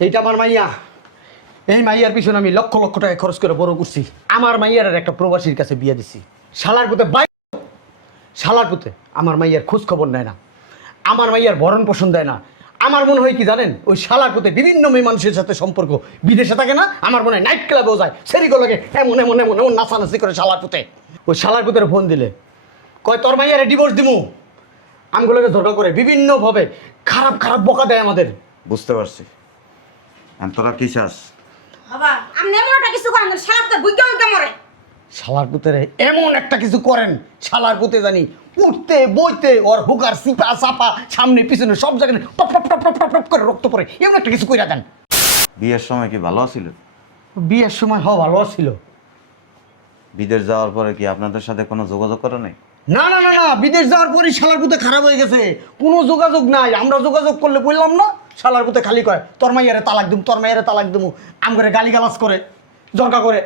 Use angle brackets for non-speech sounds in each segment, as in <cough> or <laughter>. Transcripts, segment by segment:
এইটা আমার মাইয়া। এই মাইয়ার পিছনে আমি লক্ষ লক্ষ টাকা খরচ করে বড় করছি। আমার মাইয়ার আর একটা প্রবাসীর কাছে বিয়ে দিছি। শালার পুতে বাই শালার পুতে আমার মাইয়ার খোঁজ খবর নেয় না। আমার মাইয়ার ভরণ পোষণ দেয় না। আমার মনে হয় কি জানেন? ওই শালার পুতে বিভিন্ন মেয়ে মানুষের সাথে সম্পর্ক। বিদেশে থাকে না, আমার মনে হয় নাইট ক্লাবেও যায়। সেরিগুলোকে এমন এমন এমন এমন নাচানাচি করে শালার পুতে। ওই শালার পুতের ফোন দিলে, কয়, তোর মাইয়ারে ডিভোর্স দিমু? আমগুলোকে ধরা করে বিভিন্নভাবে খারাপ খারাপ বকা দেয় আমাদের। বুঝতে পারছি। তোরা কি চাস? বাবা আপনি এমন একটা কিছু করেন সারা তো বুঝতে বুঝতে মরে। শালার পুতেরে এমন একটা কিছু করেন শালার পুতে জানি উঠতে বইতে ওর হুকার সিপা চাপা সামনে পিছনে সব জায়গায় টপ টপ টপ টপ টপ টপ করে রক্ত পড়ে। এমন একটা কিছু কইরা দেন। বিয়ের সময় কি ভালো ছিল? বিয়ের সময় হওয়া ভালো ছিল। বিদেশ যাওয়ার পরে কি আপনাদের সাথে কোনো যোগাযোগ করে নাই? না না না না বিদেশ যাওয়ার পরই শালার পুতে খারাপ হয়ে গেছে। কোনো যোগাযোগ নাই আমরা যোগাযোগ করলে বললাম না। শালার মধ্যে খালি কয় তোর মাইয়ারে তালাক দিম তোর মাইয়ারে তালাক দিমু। আম করে গালি গালাজ করে জরকা করে।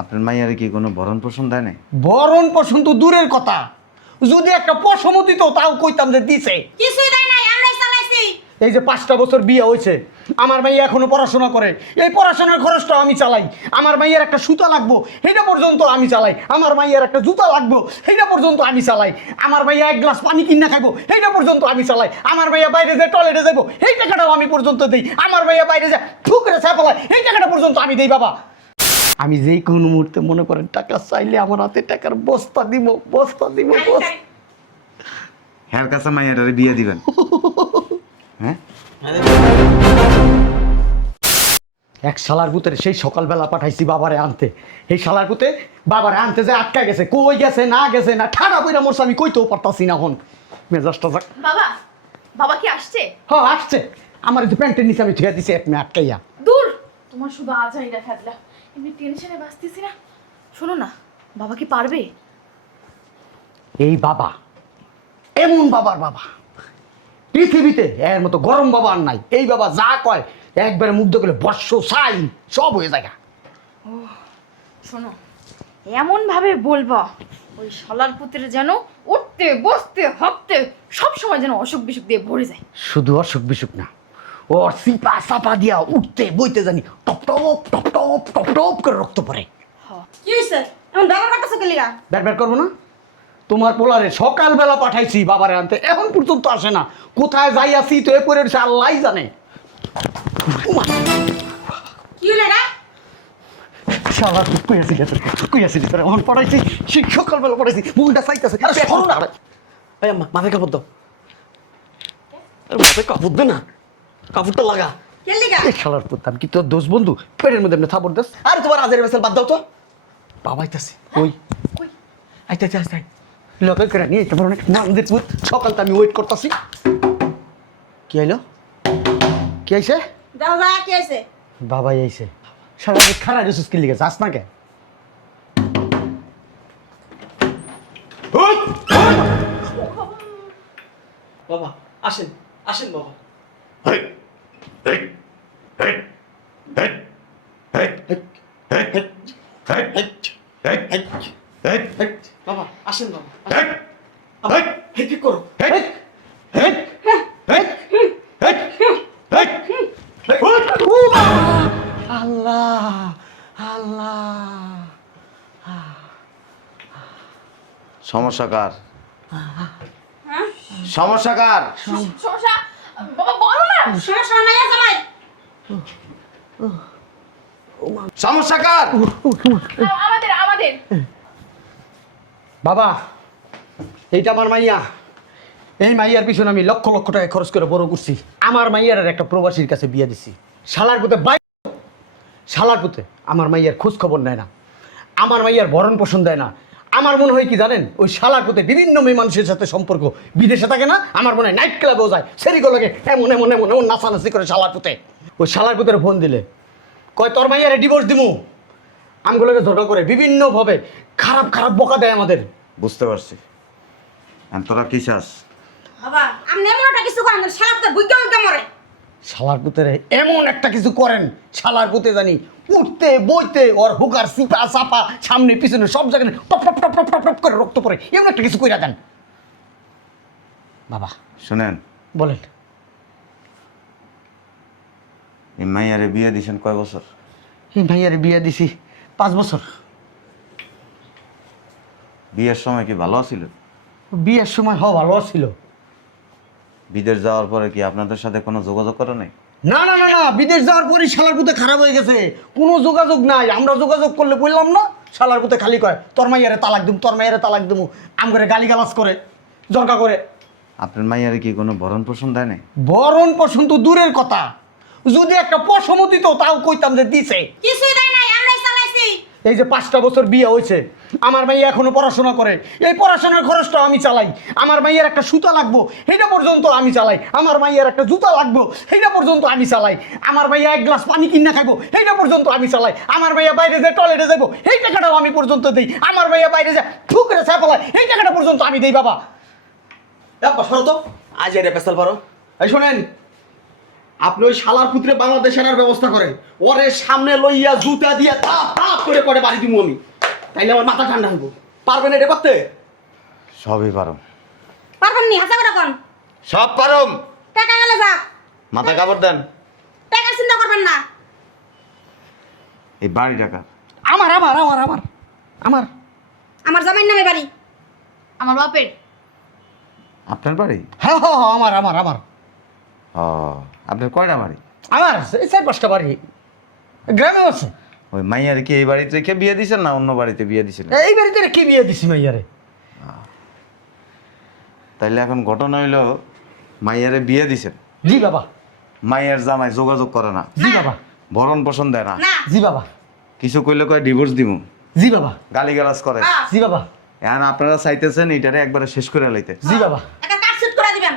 আপনার মাইয়ারে কি কোনো ভরণ পোষণ দেয় নাই? বরণ তো দূরের কথা। যদি একটা পশমতি তো তাও কইতাম যে দিছে। কিছুই দেয় নাই এই যে পাঁচটা বছর বিয়ে হয়েছে আমার মাইয়া এখনও পড়াশোনা করে। এই পড়াশোনার খরচটা আমি চালাই। আমার মাইয়ার একটা সুতা লাগবো সেটা পর্যন্ত আমি চালাই। আমার মাইয়ার একটা জুতা লাগবো সেটা পর্যন্ত আমি চালাই। আমার মাইয়া এক গ্লাস পানি কিনা খাব সেইটা পর্যন্ত আমি চালাই। আমার মাইয়া বাইরে যে টয়লেটে যাব সেই টাকাটাও আমি পর্যন্ত দিই। আমার মাইয়া বাইরে যে ঠুকরে চাপালায় সেই টাকাটা পর্যন্ত আমি দিই বাবা। আমি যেই কোনো মুহূর্তে মনে করেন টাকা চাইলে আমার হাতে টাকার বস্তা দিব বস্তা দিব বস্তা। হ্যার কাছে মাইয়াটারে বিয়ে দিবেন। <laughs> হ্যাঁ? এক শালার পুতের সেই সকালবেলা পাঠাইছি বাবারে আনতে। এই শালার পুতে বাবারে আনতে যে আটকা গেছে কই গেছে না গেছে না ঠাডা বইরা মোরছে আমি কইতেও পারতাছি না এখন। মেজাজটা যাক বাবা বাবা কি আসছে? হ আসছে। আমার যে প্যান্টের নিচে আমি ধুয়ে দিছি আপনি আটকাইয়া। দূর! তোমার শুধু আজাই দেখা দিলা এমনি টেনশনে বাঁচতেছি না। শোনো না বাবা কি পারবে? এই বাবা এমন বাবার বাবা। পৃথিবীতে এর মতো গরম বাবা আর নাই। এই বাবা যা কয় একবারে মুগ্ধ করলে বর্ষ সাই সব হয়ে যায় শোনো এমন ভাবে বলবা ওই শালার পুত্রের যেন উঠতে বসতে হাঁটতে সব সময় যেন অসুখ বিসুখ দিয়ে ভরে যায়। শুধু অসুখ বিসুখ না ওর সিপা সাপা দিয়া উঠতে বইতে জানি টপ টপ টপ টপ টপ টপ করে রক্ত পড়ে। কি হইছে? এমন ব্যবহার করতেছ কে লিগা ব্যাট ব্যাট করব না? তোমার পোলারে সকালবেলা পাঠাইছি বাবারে আনতে। এখন পর্যন্ত আসে না। কোথায় যাই আসি তো এ পরে আল্লাহ জানে। উমা, কি হইল শালা তুই কই আসিলি তোর কই আসিলি তোর এখন পড়াইছি সেই সকালবেলা পড়াইছি মুখটা চাইতেছে। আরে শোনো না। এই মাথায় কাপড় দাও। আরে মাথায় কাপড় দে না। কাপড়টা লাগা। কে লিগা? এই শালার পুতাম কি তোর দোষ বন্ধু? পেটের মধ্যে এমনি থাপড় দাস। আরে তোমার আজের বেসাল বাদ দাও তো। বাবা আইতাছে। ওই আইতে আইতে লোকে করে নিয়ে যেতে পারো না পুত সকালটা আমি ওয়েট করতেছি কি আইলো কি আইছে যা কি হইছে বাবাই আইছে সারা রাত খারাপ রেসুস কি লিখে যাস না কে বাবা আসেন আসেন বাবা বাবা আসেন বাবা এই কি করো। আল্লাহ! আল্লাহ! সমস্যা কার? সমস্যা কার? সমস্যা? বাবা বলো না! সমস্যা নাই জামাই সমস্যা কার? আমাদের আমাদের। বাবা, এইটা আমার মাইয়া। এই মাইয়ার পিছনে আমি লক্ষ লক্ষ টাকা খরচ করে বড় করছি। আমার মাইয়ার আর একটা প্রবাসীর কাছে বিয়ে দিছি। শালার পুতে বাই শালার পুতে আমার মাইয়ার খোঁজ খবর নেয় না। আমার মাইয়ার ভরণ পোষণ দেয় না। আমার মনে হয় কি জানেন? ওই শালার পুতে বিভিন্ন মেয়ে মানুষের সাথে সম্পর্ক। বিদেশে থাকে না, আমার মনে হয় নাইট ক্লাবেও যায়। সেরিগুলোকে এমন এমন এমন এমন নাচানাচি করে শালার পুতে। ওই শালার পুতের ফোন দিলে, কয়, তোর মাইয়ারে ডিভোর্স দিমু। আমগুলোকে ধরা করে বিভিন্নভাবে খারাপ খারাপ বকা দেয় আমাদের। বুঝতে পারছি। আর তোরা কি চাস? বাবা আপনি এমন একটা কিছু করেন সারা তো বুঝতে বুঝতে মরে। শালার পুতেরে এমন একটা কিছু করেন শালার পুতে জানি উঠতে বইতে ওর হুকার সিপা চাপা সামনে পিছনে সব জায়গায় টপ টপ টপ টপ টপ টপ করে রক্ত পড়ে। এমন একটা কিছু কইরা দেন। বাবা শুনেন। বলেন। এই মাইয়ারে বিয়ে দিয়েছেন কয় বছর? এই মাইয়ারে বিয়ে দিছি পাঁচ বছর। বিয়ের সময় কি ভালো ছিল? বিয়ের সময় হওয়া ভালো ছিল। বিদেশ যাওয়ার পরে কি আপনাদের সাথে কোনো যোগাযোগ করে নাই? না না না না বিদেশ যাওয়ার পরই শালার পুঁতে খারাপ হয়ে গেছে। কোনো যোগাযোগ নাই। আমরা যোগাযোগ করলে বললাম না শালার পুঁতে খালি কয় তোর মাইয়ারে তালাক দিম তোর মাইয়ারে তালাক দিমু। আম করে গালি গালাজ করে জরকা করে। আপনার মাইয়ারে কি কোনো ভরণ পোষণ দেয় নাই? বরণ পোষণ তো দূরের কথা। যদি একটা পশম দিত তাও কইতাম যে দিছে। কিছুই দেয় নাই আমরাই চালাইছি। এই যে পাঁচটা বছর বিয়ে হয়েছে, আমার মাইয়া এখনও পড়াশোনা করে। এই পড়াশোনার খরচটা আমি চালাই। আমার মাইয়ার একটা সুতা লাগবো, সেইটা পর্যন্ত আমি চালাই। আমার মাইয়ার একটা জুতা লাগবো, সেইটা পর্যন্ত আমি চালাই। আমার মাইয়া এক গ্লাস পানি কিনা খাইবো, সেইটা পর্যন্ত আমি চালাই। আমার মাইয়া বাইরে যে টয়লেটে যাব সেই টাকাটাও আমি পর্যন্ত দিই। আমার মাইয়া বাইরে যা ঠুকরে চাপালায় সেই টাকাটা পর্যন্ত আমি দিই, বাবা। তো। আজ এর পেশাল পারো এই শোনেন আপনি ওই শালার পুত্রে বাংলাদেশ আনার ব্যবস্থা করেন। ওরে সামনে লইয়া জুতা দিয়ে তাপ তাপ করে করে বাড়ি দিব আমি। তাইলে আমার মাথা ঠান্ডা হইব। পারবেন এটা করতে? সবই পারো পারবেন নি? হাসা করে কোন। সব পারম। টাকা গেলে যা মাথা কাপড় দেন। টাকার চিন্তা করবেন না। এই বাড়ি টাকা আমার আমার আমার আমার আমার। আমার জামাইর নামে বাড়ি। আমার বাপের। আপনার বাড়ি? হ্যাঁ হ্যাঁ হ্যাঁ, আমার আমার আমার। ও। আপনার কয়টা বাড়ি? আমার এই চার পাঁচটা বাড়ি। গ্রামে আছে। ওই মাইয়ারে কি এই বাড়িতে রেখে বিয়ে দিছেন না অন্য বাড়িতে বিয়ে দিছিলেন এই বাড়িতে রেখে বিয়ে দিছি মাইয়ারে। তাইলে এখন ঘটনা হইল মাইয়ারে বিয়ে দিছেন? জি বাবা। মাইয়ার জামাই যোগাযোগ করে না? জি বাবা। ভরণ পোষণ দেয় না? না। জি বাবা। কিছু কইলে কয় ডিভোর্স দিব জি বাবা। গালি গালাজ করে। হ্যাঁ। জি বাবা। এখন আপনারা চাইতেছেন এটারে একবারে শেষ করে লাইতে। জি বাবা। একটা কাটসিট করে দিবেন।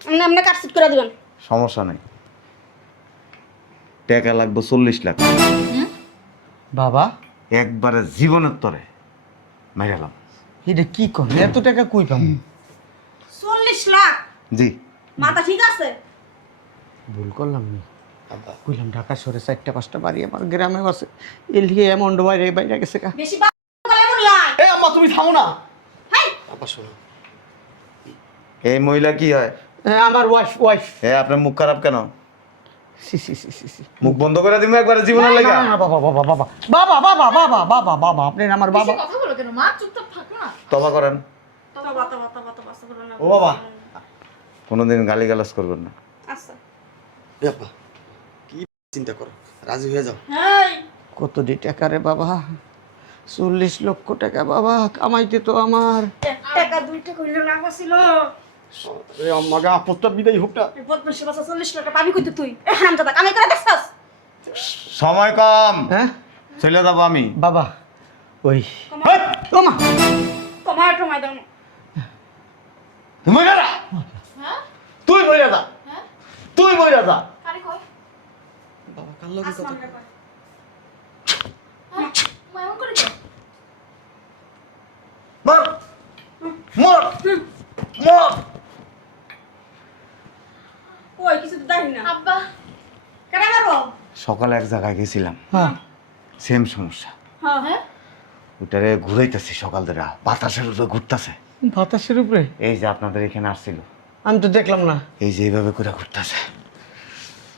এমনি এমনি কাটসিট করে দিবেন। সমস্যা নেই। টাকা লাগবে চল্লিশ লাখ। বাবা। একবারে জীবনের তরে মেরালাম এটা কি করে? এত টাকা কই পাম চল্লিশ লাখ? জি। মাথা ঠিক আছে? ভুল করলাম নি? কইলাম ঢাকা শহরে চারটা পাঁচটা বাড়ি আমার গ্রামে আছে। এলিয়ে এমন বাইরে বাইরে গেছে কা বেশি বা গেলে এ আম্মা তুমি থামো না। আব্বা শোনো। এই মহিলা কি হয়? আমার ওয়াইফ ওয়াইফ এ আপনার মুখ খারাপ কেন? সি সি সি সি সি। মুখ বন্ধ করে দিব একবারে জীবনের লেগে? না, না, বাবা বাবা বাবা বাবা বাবা বাবা বাবা বাবা আপনি আমার বাবা। কথা বলো কেন মা চুপচাপ থাকো না তবা করেন। তবা তবা তবা তবা না ও বাবা। কোনোদিন গালি গালাজ করবেন না। আচ্ছা। এ আব্বা কি চিন্তা করো? রাজি হয়ে যাও। কত দি টাকা রে বাবা? চল্লিশ লক্ষ টাকা বাবা কামাইতে তো আমার। এক টাকা দুই টাকা হইলে লাভ ছিল আমাকে আপদটা বিদায় হোকটা বদমাশি তুই? সময় কম। হ্যাঁ? চলে যাব আমি। বাবা ওই। তোমা তুই মরে যা। তুই মরে যা। তুই মরে যা। মর। মর। ওই কিছু তো দেখি না। আব্বা। কেন মারবো সকালে এক জায়গায় গেছিলাম। হ্যাঁ। সেম সমস্যা। হ্যাঁ। হ্যাঁ? ওটারে ঘুরাইতেছি সকাল ধরে। বাতাসের উপরে ঘুরতেছে। বাতাসের উপরে? এই যে আপনাদের এখানে আসছিল। আমি তো দেখলাম না। এই যে এইভাবে করে ঘুরতেছে।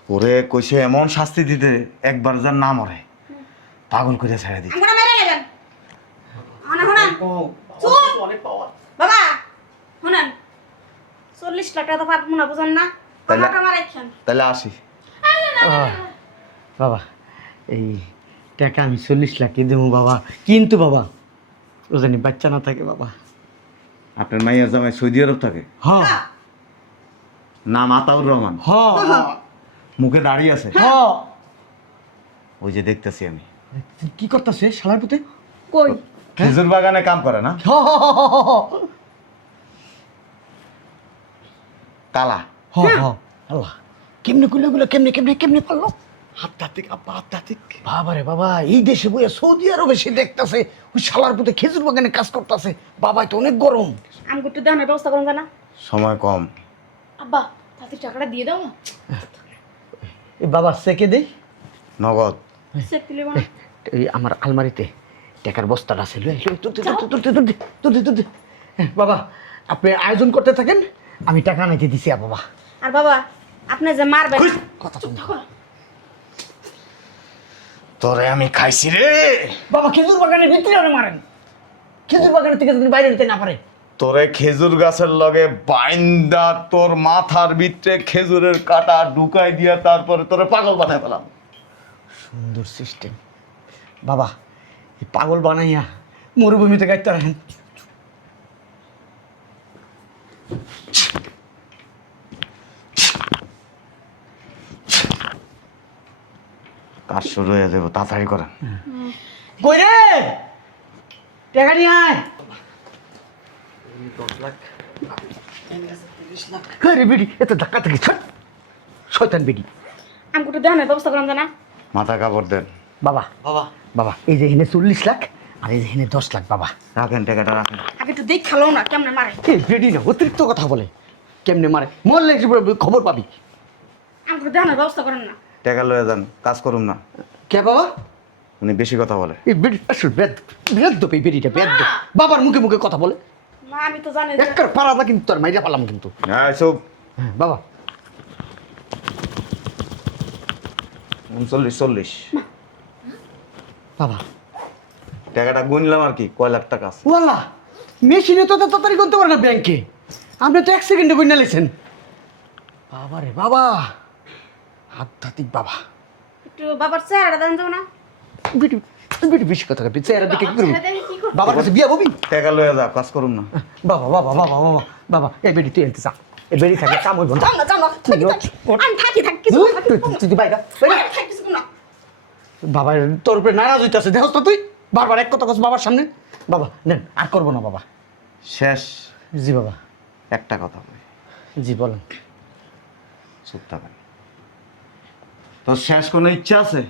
ওরে কইছে এমন শাস্তি দিতে একবার যার না মরে। পাগল করে ছেড়ে দিতে। আমরা মেরে নেবেন অনেক শুনেন চুপ। বাবা শুনেন। চল্লিশ লাখ টাকা তো পাবো না বুঝেন না। তাহলে- তাহলে আসি। বাবা এই টাকা আমি চল্লিশ লাখ দেবো বাবা। কিন্তু বাবা ও জানি বাচ্চা না থাকে বাবা। আপনার মাইয়ার জামাই সৌদি আরব থাকে? হ্যাঁ। নাম আতাউর রহমান। হ্যাঁ মুখে দাঁড়িয়ে আছে? হ্যাঁ ওই যে দেখতেছি আমি। কি করতেছে শালার পুতে? কই? খেজুর বাগানে কাম করে না? কালা। আল্লাহ। কেমনে করল এগুলো? কেমনে কেমনে কেমনে পারল? হাত্তাতিক আব্বা হাত্তাতিক। বাবা রে বাবা এই দেশে বইয়া সৌদি আরবে সে দেখতাছে ওই শালার পুতে খেজুর বাগানে কাজ করতেছে। বাবা তো অনেক গরম। আমি একটু দেওয়ানোর ব্যবস্থা করুন না। সময় কম। আব্বা তাতে টাকাটা দিয়ে দাও না। এই বাবা সেকে দেই। নগদ। দিলে এই আমার আলমারিতে টাকার বস্তাটা আছে। লই, লই, তুলতে, তুলতে, তুলতে। হ্যাঁ, বাবা আপনি আয়োজন করতে থাকেন আমি টাকা নাকি দিছি বাবা। আর বাবা আপনি যে মারবেন কথা তোরে আমি খাইছি রে। বাবা খেজুর বাগানের ভিতরে ওরে মারেন। খেজুর বাগানের থেকে যদি বাইরে নিতে না পারে। তোরে খেজুর গাছের লগে বাইন্দা তোর মাথার ভিতরে খেজুরের কাটা ঢুকাই দিয়া তারপরে তোরে পাগল বানায় পেলাম সুন্দর সিস্টেম বাবা এই পাগল বানাইয়া মরুভূমিতে গাইতে রাখেন। কাজ শুরু হয়ে যাব তাড়াতাড়ি করেন। কই রে টাকা নিয়ে আয়। আরে বেডি এত ধাক্কা থেকে ছট। শয়তান বেডি। আমি একটু দেখানোর ব্যবস্থা করাম জানা। মাথা কাপড় দেন। বাবা। বাবা। বাবা এই যে এখানে চল্লিশ লাখ আর এই যে এখানে দশ লাখ বাবা। রাখেন টাকাটা রাখেন। আগে একটু দেখ খালো না কেমনে মারে? এই বেডি না অতিরিক্ত কথা বলে। কেমনে মারে? মরলে খবর পাবি। আমি একটু দেখানোর ব্যবস্থা করেন না। টাকা লয়ে যান কাজ করুন না। কে বাবা? উনি বেশি কথা বলে। এই বেডি আসলে বেদ বেদ এই বেডিটা বেদ বাবার মুখে মুখে কথা বলে। না আমি তো জানি যে- একবার পারাদা কিন্তু তোর মাইরা পালাম কিন্তু। হ্যাঁ সব হ্যাঁ বাবা। উনচল্লিশ চল্লিশ। বাবা। টাকাটা গুনলাম আর কি কয় লাখ টাকা আছে। ওয়াল্লা মেশিনে তো এত তাড়াতাড়ি করতে পারে না ব্যাংকে। আপনি তো এক সেকেন্ডে লেছেন। বাবা রে বাবা! আধ্যাত্মিক বাবা। একটু বাবার চেহারাটা দেন যাও না। বিটি বিটি বেশি কথা চেহারা দিকে কি করবি? বাবার কাছে বিয়া ববি? টাকা লয়ে যা কাজ করুন না। বাবা বাবা বাবা বাবা বাবা এই বেটি তুই এনতে যা। এই বেটি থাকে কাম হইব না। আমি থাকি থাকি কিছু তুই বাইরা বাবা তোর উপরে নারাজ হইতাছে দেখছ তো তুই? বারবার এক কথা কস বাবার সামনে। বাবা নেন আর করব না বাবা। শেষ। জি বাবা। একটা কথা বলি। জি বলেন। চুপ থাকেন তোর শেষ কোনো ইচ্ছা আছে?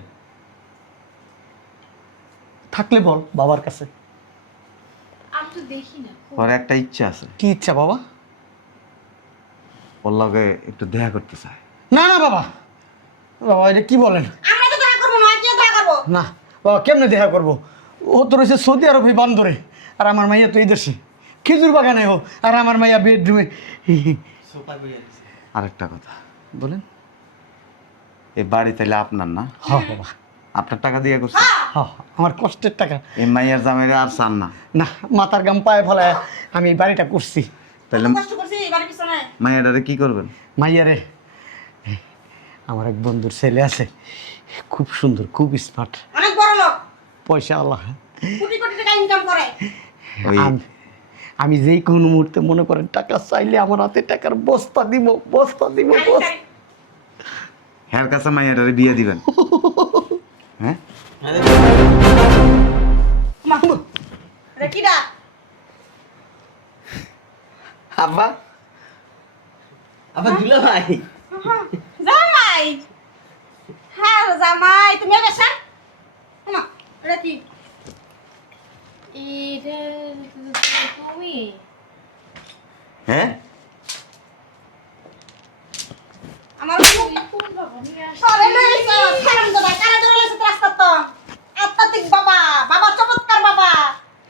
থাকলে বল বাবার কাছে। আমি তো দেখি না ওর একটা ইচ্ছা আছে। কি ইচ্ছা বাবা? ওর লগে একটু দেখা করতে চায়। না না বাবা। বাবা এটা কি বলেন? আমরা তো দেখা করব না কি দেখা করব? না বাবা কেমনে দেখা করব? ও তো রয়েছে সৌদি আরব বান্দরে আর আমার মাইয়া তো এই দেশে। খেজুর বাগানে হোক আর আমার মাইয়া বেডরুমে। আরেকটা কথা। বলেন। এই বাড়ি তাইলে আপনার না? হ বাবা আপনার টাকা দিয়ে করছে? হ। আমার কষ্টের টাকা। এই মাইয়ার জামাইরে আর চান না? না মাথার গাম পায়ে ফলে আমি এই বাড়িটা করছি। তাহলে কষ্ট করছি বাড়ির পিছনে। মাইয়াটারে কি করবেন? মাইয়ারে আমার এক বন্ধুর ছেলে আছে খুব সুন্দর খুব স্মার্ট অনেক বড় লোক। পয়সা আল্লাহ। কোটি কোটি টাকা ইনকাম করে। আমি- আমি যেই কোনো মুহূর্তে মনে করেন টাকা চাইলে আমার হাতে টাকার বস্তা দিব বস্তা দিব বস্তা হ্যার কাছে মাইয়াটারে বিয়ে দিবেন। হ্যাঁ? রেকিডা আব্বা। আব্বা দুলা ভাই জামাই। হ্যাঁ জামাই তুমি এবার স্যার মা এটা কি? এটা তুমি। হ্যাঁ আমার কোন বাবা নিয়ে আসছো? আরে লইছো খারাপ দাদা কারা ধরে লইছো রাস্তা তো আত্মাতিক বাবা বাবা চমৎকার বাবা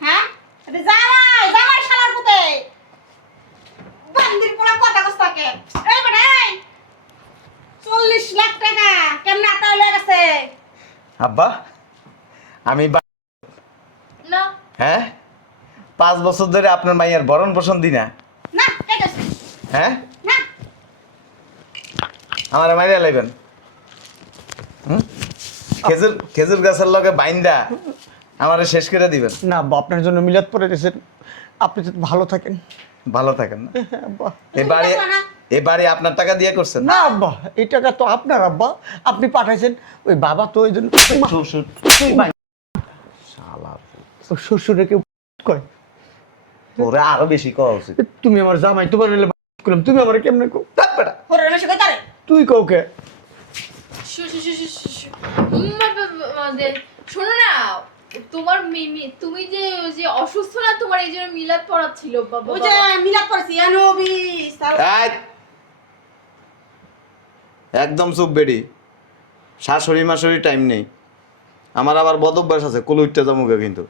হ্যাঁ এটা জামাই জামাই শালার পুতে বান্দির পোলা কথা কস্তাকে এই বেটা এই চল্লিশ লাখ টাকা কেমনে আত্মা লয়ে গেছে আব্বা আমি না। হ্যাঁ? পাঁচ বছর ধরে আপনার মাইয়ার বরণ পোষণ দিই না। হ্যাঁ? আমার মাইরা লাইবেন? খেজুর খেজুর গাছের লগে বাইন্দা আমারে শেষ করে দিবেন। না আব্বা আপনার জন্য মিলাদ পরে গেছেন আপনি যদি ভালো থাকেন। ভালো থাকেন না। হ্যাঁ, এই বাড়ি এই বাড়ি আপনার টাকা দিয়ে করছেন? না আব্বা এই টাকা তো আপনার আব্বা। আপনি পাঠাইছেন ওই বাবা তো ওই জন্য শ্বশুর শালা। শ্বশুরে কেউ কয়? ওরে আরও বেশি কওয়া উচিত। তুমি আমার জামাই তোমার হলে করলাম তুমি আমার কেমনে কো থাক বেটা। হরে রমেশ কইতারে তুই বা- দে- শোনো না তোমার মিমি তুমি যে ওই যে অসুস্থ না তোমার এই জন্য মিলাদ পড়াচ্ছিল বাবা ওই যে মিলাদ এই! একদম চুপ বেডি। শাশুড়ি মাসুরি টাইম নেই। আমার আবার বদ অভ্যাস আছে কুল উঠতে যাব কিন্তু।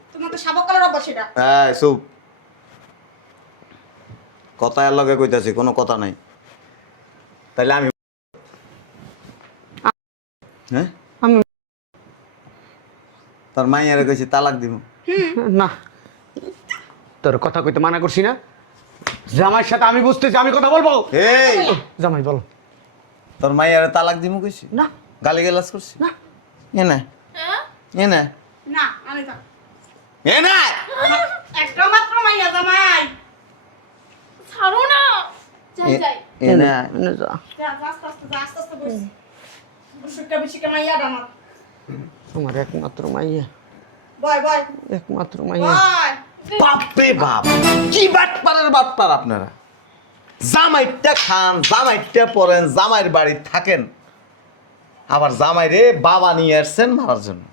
হ্যাঁ চুপ। কথা এর লগে কইতাছি কোনো কথা নাই। তাইলে আমি হ্যাঁ? আমি তোর মাইয়ারে কইছি তালাক দিব না। তোর কথা কইতে মানা করছি না। জামাইয়ের সাথে আমি বুঝতেছি আমি কথা বলব। এই! জামাই বলো। তোর মাইয়ারে তালাক দিব কইছি? না। গালি গালাজ করছি? না। এ না। এ না। না আমি থাক। এ না। একটা মাত্র মাইয়া জামাই। ছাড়ো না। যাই যাই। এ না। এনে যা। যা যা, আস্তে আস্তে যা আস্তে আস্তে বসি। বুসুকা বুসুকা মাইয়া আমার আমার একমাত্র মাইয়া। বয় বয়। একমাত্র মাইয়া। বয়। বাপরে বাপ। কি বাটপাড়ার বাটপার আপনারা? জামাইটা খান জামাইটা পরেন জামাইয়ের বাড়ি থাকেন। আবার জামাই রে বাবা নিয়ে আসছেন মারার জন্য।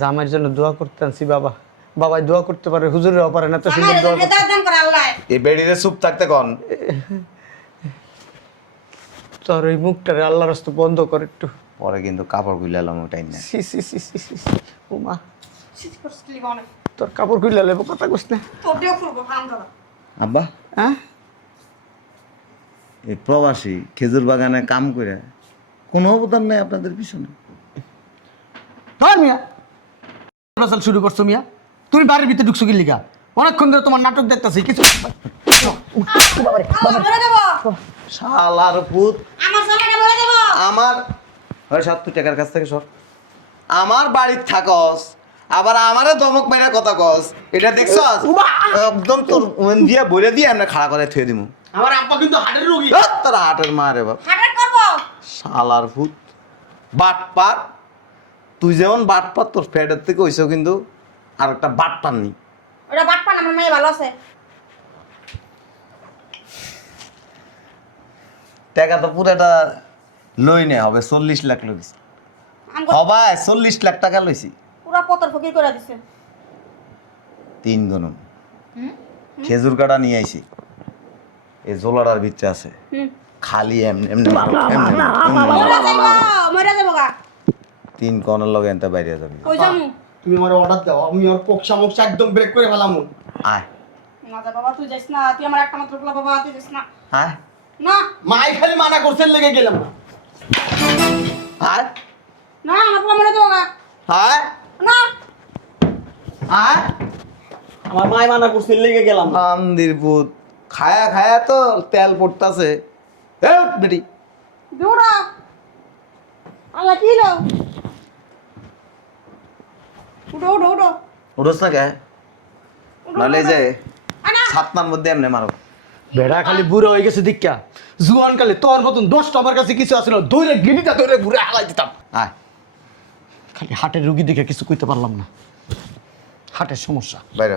জামাইয়ের জন্য দোয়া করতে আনছি বাবা। বাবাই দোয়া করতে পারে হুজুরেও পারে না তো সুন্দর দোয়া করতে। হেদায়েত আল্লাহ। এই বেড়িরে চুপ থাকতে কন। তোর ওই মুখটারে আল্লাহ রাস্তা বন্ধ কর একটু। পরে কিন্তু কাপড় গুলালাম ওটাই না। সি সি সি সি সি ও মা তোর কাপড় খুলে লেবো কথা কস না। তোর দেও দাদা আব্বা? হ্যাঁ এই প্রবাসী খেজুর বাগানে কাম করে কোনো অবদান নেই আপনাদের পিছনে। হ্যাঁ মিয়া। শুরু করছ মিয়া। তুমি বাড়ির ভিতরে ঢুকছো কি লিগা? অনেকক্ষণ ধরে তোমার নাটক দেখতেছি কিছু শালার পুত আমার তুই টাকার কাছ থেকে সর। আমার বাড়ির থাকস। আবার আমারে দমক মাইরা কথা কস। এটা দেখছস? একদম তোর ওন দিয়া বলে দিয়ে আমরা খাড়া করে থুয়ে দিমু। আমার আব্বা কিন্তু হাড়ের রোগী। তোর হাটের মা রে বাপ। হাটার করব? শালার ভূত। বাটপার। তুই যেমন বাটপার তোর ফ্যাটের থেকে হইছো কিন্তু আর একটা বাটপার নি ওটা বাটপান আমার মেয়ে ভালো আছে। টাকা তো পুরাটা লই নে হবে চল্লিশ লাখ লইছি। আমগো হবাই চল্লিশ লাখ টাকা লইছি। পুরা পতর ফকির করে দিছে। তিন গনম খেজুর কাটা নিয়ে আইছি। এই জোলাটার ভিতরে আছে। হুম। খালি এমনি এমনি মারো যাব মরে যাব গা। তিন কনের লগে এনতে বাইরে যাবি। কই যামু? তুমি আমার অর্ডার দাও আমি ওর পকসা মকসা একদম ব্রেক করে ফেলাম। আয়। না যা বাবা তুই যাইস না তুই আমার একটা মাত্র পোলা বাবা তুই যাইস না। আয়। না। মাই খালি মানা করছেন লেগে গেলাম। না আয়। না আমার পোলা মরে যাব গা। আয়। না। আয় আমার মাই মানা করছে লেগে গেলাম। না মন্দির খায়া খায়া তো তেল পড়তাছে। এ বেটি। দৌড়া। আল্লাহ কি লো উঠো উঠো উঠো। উঠোস না কে? নাহলে যে সাতনার মধ্যে এমনি মারো। বেড়া খালি বুড়ো হয়ে গেছে দীক্ষা। জুয়ান কালে তোর মতন দশটা আমার কাছে কিছু আসলে দৌড়ে গিলিটা দৌড়ে ঘুরে হালাই দিতাম। আয়। খালি হাটের রুগী দেখে কিছু কইতে পারলাম না। হাটের সমস্যা। বাইরে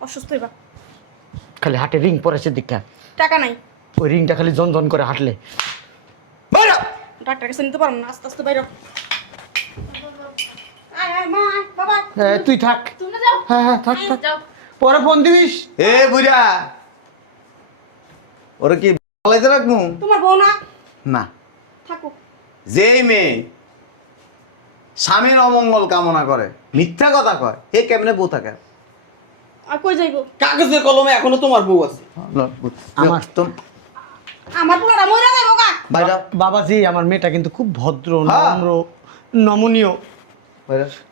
অসুস্থ হইবা। খালি হাটে রিং পড়েছে দীক্ষা টাকা নাই। ওই রিংটা খালি জন জন করে হাঁটলে। বাইরে ডাক্তার কাছে নিতে পারব না আস্তে আস্তে বাইরে আয়। আয় মা আয়, বাবা। হ্যাঁ, তুই থাক। হ্যাঁ হ্যাঁ থাক থাক। পরে ফোন দিবিস। এ বুড়া ওরা কি রাখব তোমার বউ না? না। থাকো। যেই মেয়ে। স্বামীর অমঙ্গল কামনা করে মিথ্যা কথা কয় এ কেমনে বউ থাকে? আর কই যাইবো? কাগজের কলমে এখনও তোমার বউ আছে। আমার- তো আমার যাইবো বাইরে। বাবাজি আমার মেয়েটা কিন্তু খুব ভদ্র হ্যাঁ। নম্র নমনীয়।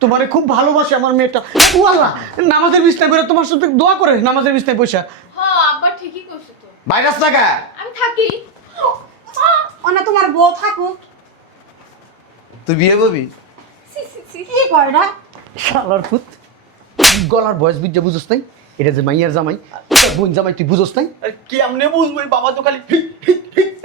তোমারে খুব ভালোবাসে আমার মেয়েটা। ও আল্লাহ নামাজের বিছনায় করে তোমার সাথে দোয়া করে নামাজের বিছনায় বসে হ্যাঁ আব্বা ঠিকই করছ তো। বাইরে থাকা আমি থাকি। অনা তোমার বউ থাকুক। তুই বিয়ে করবি? কি শালার ফুত গলার বয়স বুঝোস নাই? এটা যে মাইয়ার জামাই বোন জামাই তুই বুঝোস নাই? আর কেমনে বুঝব? বাবা তো খালি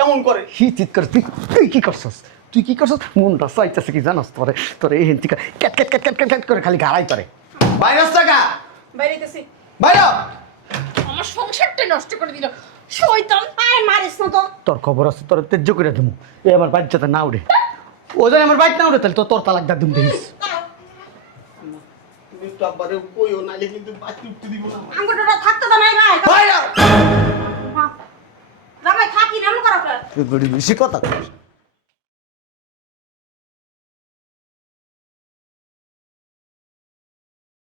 এমন করে। হি চিৎকার তুই তুই কি করছস? তুই কি করছস? মনটা চাইতেছে কি জানাস তোরে? তোরে এই হেন্তিকা ক্যাট ক্যাট ক্যাট ক্যাট ক্যাট করে খালি গাড়াই তোরে। বাইরে থাকা বাইরেতেছি। বাইরে আমার সংসারটা নষ্ট করে দিল। শয়তান। আয় মারিস না তো। তোর খবর আছে তোর তেজ্য করে দেবো এ আমার বাইক যাতে না উঠে ও যদি আমার বাইক না উঠে তাহলে তো তোর তালাক দাদুম দিস বড়ি বেশি কথা।